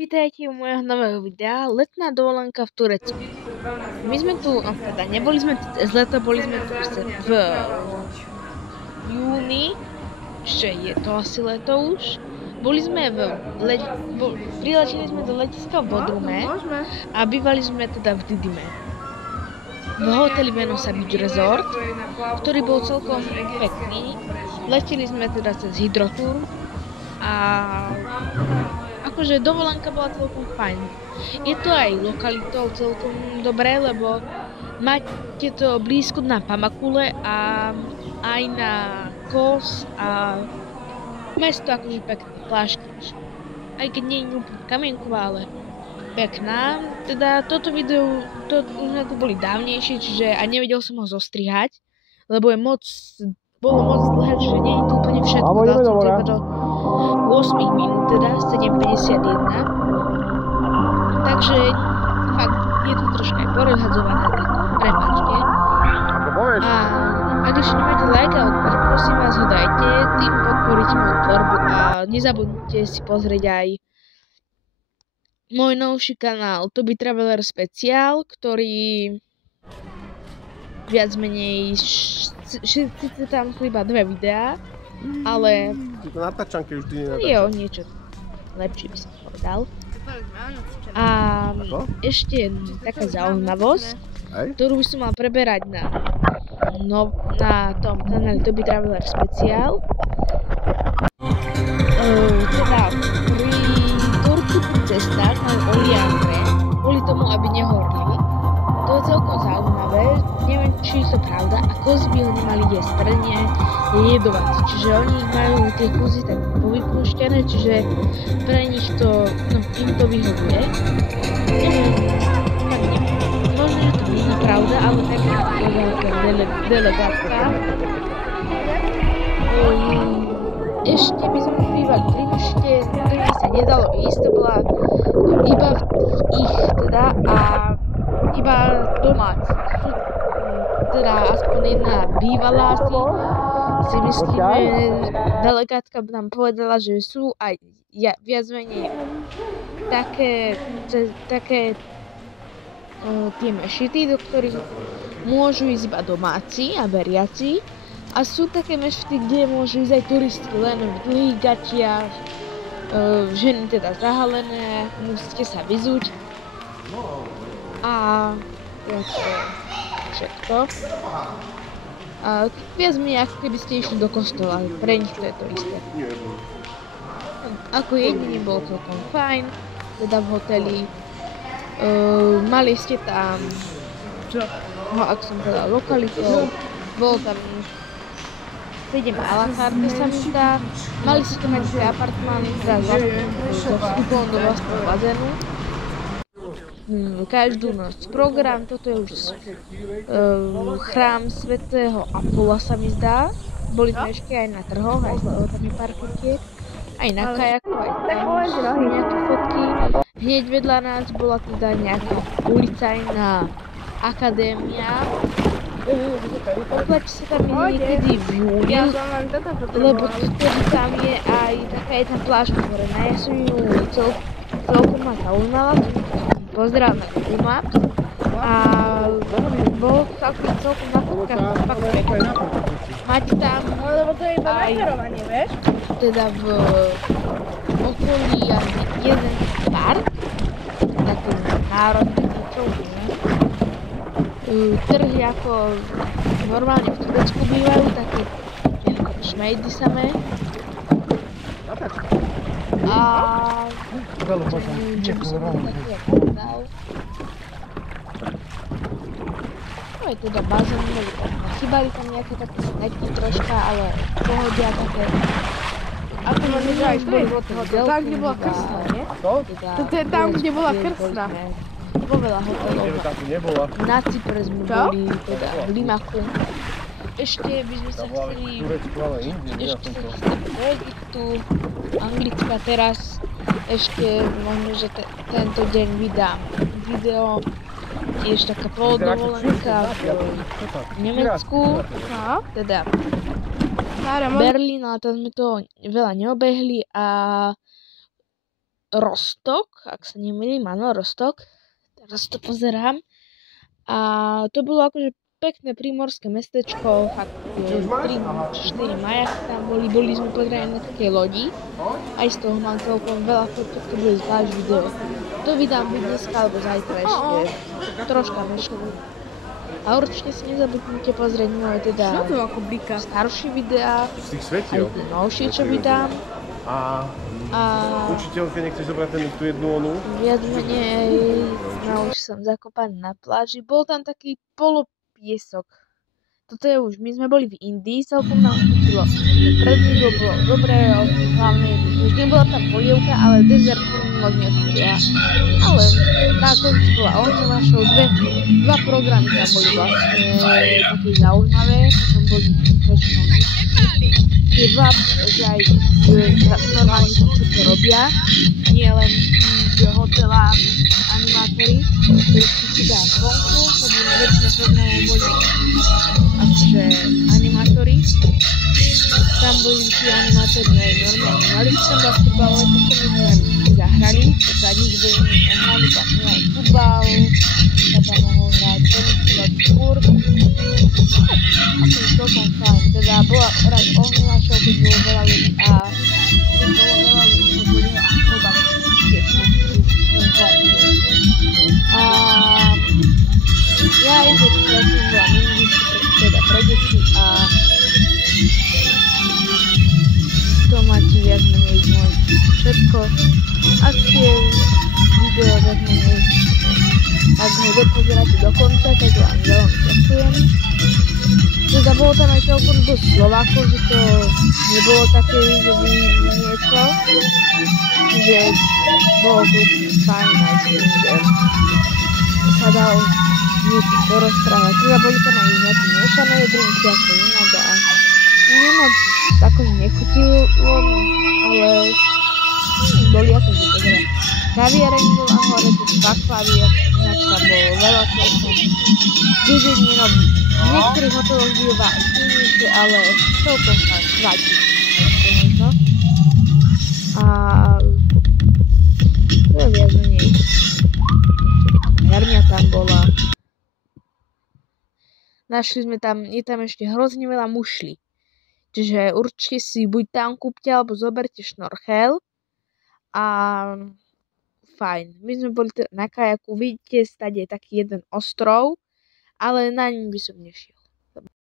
Vítajte u môjho nového videa Letná dovolenka v Turecku. My sme tu, teda neboli sme tu cez leto, boli sme tu v júni, že je to asi leto už. Prileteli sme do letiska v Bodrume a bývali sme teda v Didime. V hoteli venú sa Beach Resort, ktorý bol celkom pekný. Leteli sme teda cez Hydrotour a akože dovolenka bola celkom fajn. Je to aj lokalitou celkom dobré, lebo máte to blízko na Pamakule a aj na Kos a mesto akože pekné, pláž. Aj keď nie je úplne kamienková, ale pekná. Teda toto video, to už na to boli dávnejšie, čiže a nevedel som ho zostrihať, lebo bolo moc dlhé, čiže nie je to úplne všetko. Dal som to iba do 8 minút, teda 7:51. Takže fakt je to troška aj porozhadzované, tak prepáčte. A ak ešte nemáte like a odber, prosím vás ho dajte, tým podporíte moju tvorbu a nezabudnite si pozrieť aj môj novší kanál To Be Traveler Speciál, ktorý viac menej síce tam sú iba 2 videá, ale to natáčanky už ty nenatáčaš. je o niečo lepšie, by som povedal. A ešte taká zaujímavosť, ktorú by som mal preberať na tom kanáli To Be Traveler Speciál. Teda pri turčických cestách majú oliandre kvôli tomu, aby nehorli. To je celkom zaujímavé, neviem, či je to pravda, a kozy by ho nemali jesť, pre ne je jedovací, čiže oni majú tie kozy tak povypúšťané, čiže pre nich to, im to vyhovuje. Neviem, tak neviem, možno, že to nie je pravda, ale tak je povedala delegátka. Ešte by sme bývali pri mošte, ktorým sa nedalo ísť, to bola iba v ich teda a iba domáci. Teda aspoň jedna bývalá si myslíme, delegátka nám povedala, že sú aj viac menej také tie mešity, do ktorých môžu ísť iba domáci a veriaci. A sú také mešity, kde môžu ísť aj turisti len v dlhých gatiach, ženy teda zahalené, musíte sa vyzuť. A to je všetko. A viac menej, ako keby ste išli do kostola, pre nich to je to isté. Ako jedine bolo celkom fajn, teda v hoteli. Mali ste tam, ak som povedal, lokalitou, bolo tam 7 à la carte sa mi zdá. Mali ste tam aj také apartmány so vstupom do vlastného bazénu. Každú noc program, toto je už chrám svätého Apola sa mi zdá. Boli sme ešte aj na trhoch, aj tam je pár fotiek. Aj na kajaku, aj tam sú nejaké fotky. Hneď vedľa nás bola teda nejaká policajná akadémia. Oplatí sa tam niekedy v júni, lebo vtedy tam je aj taká jedna pláž otvorená. Ja som ju celkom ma zaujímala, pozerala na Google Maps a bolo to celkom na fotkách fakt pekné. Máte tam aj teda v okolí jeden park, taký národný, čo už nie. Trhy ako normálne v Turecku bývajú, také šmejdy samé. A to je teda bazén, chýbali tam nejaké také snacky troška, ale pohodia také. Ako možno, že aj to je tam, kde bola krstná, nie? Toto je tam, kde bola krstná. Vo veľa hotelov. Na Cypre sme boli, teda v Limaku. Ešte by sme sa chceli do Egyptu, Anglicka teraz. Ešte možno, že tento deň vydám video. Tiež taká polodovolenka v Nemecku. Teda Berlín, ale tam sme to veľa neobehli a Rostok, ak sa nemýlim, áno, Rostok. Teraz to pozerám. A to bolo akože pekné prímorské mestečko, fakt 3-4 majaky tam boli sme pozrieť na takej lodi. Aj z toho mám celkom veľa fotiek, to bude zvlášť video. To vydám buď dneska alebo zajtra ešte, troška meškám. A určite si nezabudnite pozrieť moje teda Čo to ako blíka? staršie videá, Z tých aj svetiel. tie novšie, čo vydám. A A učiteľke nechceš zobrať tú jednu onu? viac menej, no už som zakopaný na pláži. Bol tam taký polopiesok. Toto je už, my sme boli v Indii, celkom nám chutilo. Predmýdlo bolo dobré, hlavne už nebola tam polievka, ale dezert moc nechutila. Ale nakoniec bola ohnevá show, dva programy tam boli vlastne také zaujímavé, potom boli väčšinou tie dva, že aj normálne to robia, nie len z hotela animátori, ktorí si dá vonku, to boli väčšina programov boli akože animátori. Tam boli tí animátori aj normálne. Mali by tam basketbalové, potom my len zahrali, za nich hrali tam aj futbal, sa tam mohol hrať tenis, šport. Asi celkom fajn. Teda bola raz ohnevá show, keď bolo veľa ľudí a keď bolo veľa ľudí, to boli akrobatiky tiež a ja aj že predtým bola minimálne teda pre deti a to máte viac menej z môj všetko. Ak ste video viac menej, ak ho dopozeráte do konca, tak vám veľmi ďakujem. Teda bolo tam aj celkom dosť Slovákov, že to nebolo také, že by niečo, že bolo to fajn aj s tým, že sa dal niečo porozprávať. Teda boli tam aj nejaké miešané drinky ako inak a nemoc akože nechutilo, ale boli akože pozerať. Kaviareň bola hore, tu baklavy, ináč tam bolo veľa celkom. Dezenino, v niektorých hoteloch býva aj silnejšie, ale celkom sa vráti. A to je viac menej. Jarňa tam bola. Našli sme tam, je tam ešte hrozne veľa mušlí. Čiže určite si buď tam kúpte, alebo zoberte šnorchel. A fajn. My sme boli na kajaku, vidíte, stade je taký jeden ostrov, ale na ňom by som nešiel.